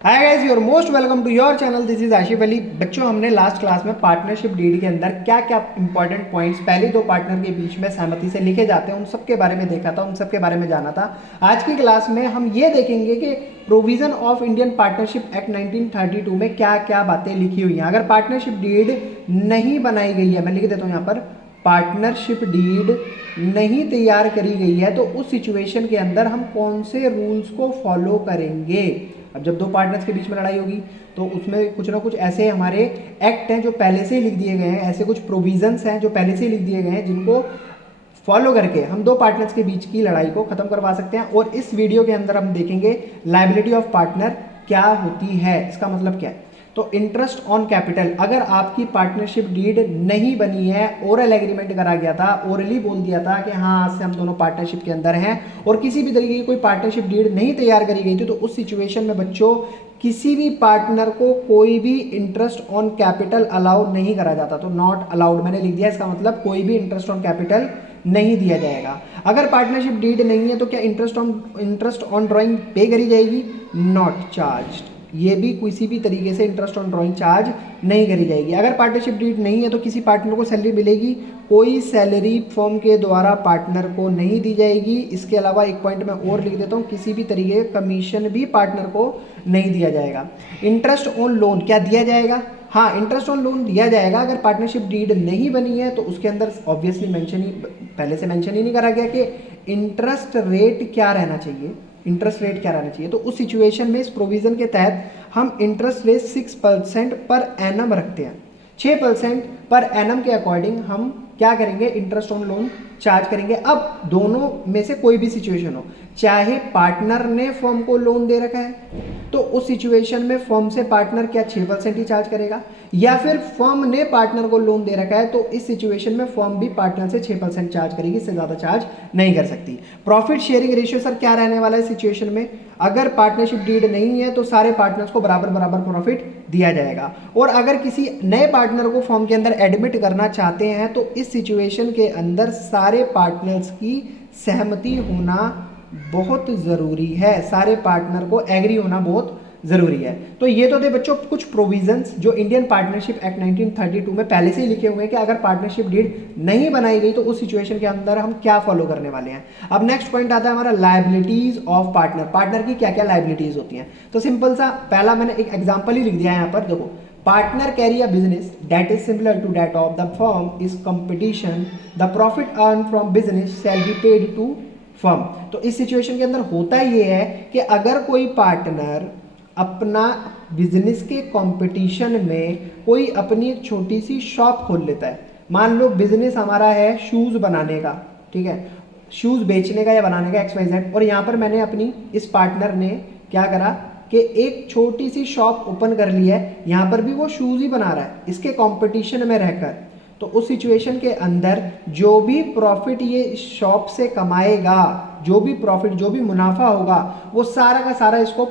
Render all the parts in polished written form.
Hi guys, you're most welcome to your channel. This is Asif Ali. बच्चों, हमने last class में partnership deed के अंदर क्या क्या इंपॉर्टेंट पॉइंट्स पहले दो पार्टनर के बीच में सहमति से लिखे जाते हैं उन सब के बारे में देखा था, उन सब के बारे में जाना था। आज की क्लास में हम ये देखेंगे कि provision of Indian partnership act 1932 में क्या क्या बातें लिखी हुई हैं। अगर पार्टनरशिप डीड नहीं बनाई गई है, मैं लिख देता हूँ यहाँ पर, पार्टनरशिप डीड नहीं तैयार करी गई है, तो उस सिचुएशन के अंदर हम कौन से रूल्स को फॉलो करेंगे। अब जब दो पार्टनर्स के बीच में लड़ाई होगी तो उसमें कुछ ना कुछ ऐसे हमारे एक्ट हैं जो पहले से ही लिख दिए गए हैं, ऐसे कुछ प्रोविजंस हैं जो पहले से ही लिख दिए गए हैं, जिनको फॉलो करके हम दो पार्टनर्स के बीच की लड़ाई को खत्म करवा सकते हैं। और इस वीडियो के अंदर हम देखेंगे लायबिलिटी ऑफ पार्टनर क्या होती है, इसका मतलब क्या है। तो इंटरेस्ट ऑन कैपिटल, अगर आपकी पार्टनरशिप डीड नहीं बनी है, ओरल एग्रीमेंट करा गया था, ओरली बोल दिया था कि हाँ आज से हम दोनों पार्टनरशिप के अंदर हैं, और किसी भी तरीके की कोई पार्टनरशिप डीड नहीं तैयार करी गई थी, तो उस सिचुएशन में बच्चों किसी भी पार्टनर को कोई भी इंटरेस्ट ऑन कैपिटल अलाउ नहीं करा जाता। तो नॉट अलाउड मैंने लिख दिया, इसका मतलब कोई भी इंटरेस्ट ऑन कैपिटल नहीं दिया जाएगा। अगर पार्टनरशिप डीड नहीं है तो क्या इंटरेस्ट ऑन ड्राइंग पे करी जाएगी? Not charge. ये भी किसी भी तरीके से इंटरेस्ट ऑन ड्राइंग चार्ज नहीं करी जाएगी। अगर पार्टनरशिप डीड नहीं है तो किसी पार्टनर को सैलरी मिलेगी? कोई सैलरी फर्म के द्वारा पार्टनर को नहीं दी जाएगी। इसके अलावा एक पॉइंट मैं और लिख देता हूँ, किसी भी तरीके का कमीशन भी पार्टनर को नहीं दिया जाएगा। इंटरेस्ट ऑन लोन क्या दिया जाएगा? हाँ, इंटरेस्ट ऑन लोन दिया जाएगा। अगर पार्टनरशिप डीड नहीं बनी है तो उसके अंदर ऑब्वियसली पहले से मेंशन ही नहीं करा गया कि इंटरेस्ट रेट क्या रहना चाहिए, इंटरेस्ट रेट क्या रहना चाहिए। तो उस सिचुएशन में इस प्रोविजन के तहत हम इंटरेस्ट रेट 6% पर एनम रखते हैं। 6% पर एनम के अकॉर्डिंग हम क्या करेंगे? इंटरेस्ट ऑन लोन चार्ज करेंगे। अब दोनों में से कोई भी सिचुएशन हो, चाहे पार्टनर ने फर्म को लोन दे रखा है तो उस सिचुएशन में फर्म से पार्टनर क्या 6% ही चार्ज करेगा, या फिर फर्म ने पार्टनर को लोन दे रखा है तो इस सिचुएशन में फर्म भी पार्टनर से 6% चार्ज करेगी, इससे ज़्यादा चार्ज नहीं कर सकती। प्रॉफिट शेयरिंग रेशियो सर क्या रहने वाला है सिचुएशन में? अगर पार्टनरशिप डीड नहीं है तो सारे पार्टनर्स को बराबर बराबर प्रॉफिट दिया जाएगा। और अगर किसी नए पार्टनर को फर्म के अंदर एडमिट करना चाहते हैं तो इस सिचुएशन के अंदर सारे पार्टनर्स की सहमति होना बहुत ज़रूरी है, सारे पार्टनर को एग्री होना बहुत ज़रूरी है। तो ये तो थे बच्चों कुछ प्रोविजंस जो इंडियन पार्टनरशिप एक्ट 1932 में पहले से ही लिखे हुए हैं कि अगर पार्टनरशिप डीड नहीं बनाई गई तो उस सिचुएशन के अंदर हम क्या फॉलो करने वाले हैं। अब नेक्स्ट पॉइंट आता है हमारा लायबिलिटीज ऑफ पार्टनर। पार्टनर की क्या क्या लायबिलिटीज होती हैं। तो सिंपल सा पहला मैंने एक एग्जाम्पल ही लिख दिया है यहाँ पर, देखो। Partner carry a business that is similar to that of the firm is competition, the profit earn from business shall be paid to firm. तो इस सिचुएशन के अंदर होता ये है कि अगर कोई पार्टनर अपना बिजनेस के कंपटीशन में कोई अपनी एक छोटी सी शॉप खोल लेता है, मान लो बिजनेस हमारा है शूज़ बनाने का, ठीक है, शूज़ बेचने का या बनाने का XYZ, और यहाँ पर मैंने अपनी इस पार्टनर ने क्या करा कि एक छोटी सी शॉप ओपन कर ली है, यहाँ पर भी वो शूज़ ही बना रहा है इसके कंपटीशन में रहकर। तो उस सिचुएशन के अंदर जो भी प्रॉफिट ये शॉप से कमाएगा, जो भी प्रॉफिट, जो भी मुनाफा होगा, वो सारा का सारा इसको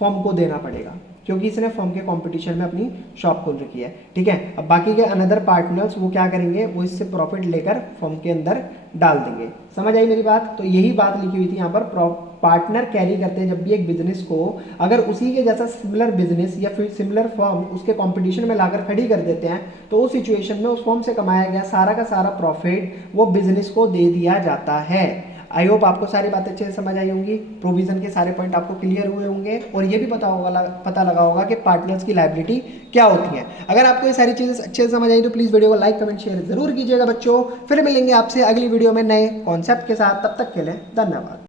फर्म को देना पड़ेगा, क्योंकि इसने फर्म के कंपटीशन में अपनी शॉप खोल रखी है, ठीक है। अब बाकी के अनदर पार्टनर्स वो क्या करेंगे? वो इससे प्रॉफिट लेकर फर्म के अंदर डाल देंगे। समझ आई मेरी बात? तो यही बात लिखी हुई थी यहाँ पर। पार्टनर कैरी करते हैं जब भी एक बिजनेस को, अगर उसी के जैसा सिमिलर बिजनेस या फिर सिमिलर फर्म उसके कंपटीशन में लाकर खड़ी कर देते हैं तो उस सिचुएशन में उस फर्म से कमाया गया सारा का सारा प्रॉफिट वो बिजनेस को दे दिया जाता है। आई होप आपको सारी बातें अच्छे से समझ आई होंगी, प्रोविजन के सारे पॉइंट आपको क्लियर हुए होंगे, और ये भी पता लगा होगा कि पार्टनर्स की लायबिलिटी क्या होती है। अगर आपको ये सारी चीज़ें अच्छे से समझ आई तो प्लीज़ वीडियो को लाइक कमेंट शेयर जरूर कीजिएगा बच्चों। फिर मिलेंगे आपसे अगली वीडियो में नए कॉन्सेप्ट के साथ, तब तक के लिए धन्यवाद।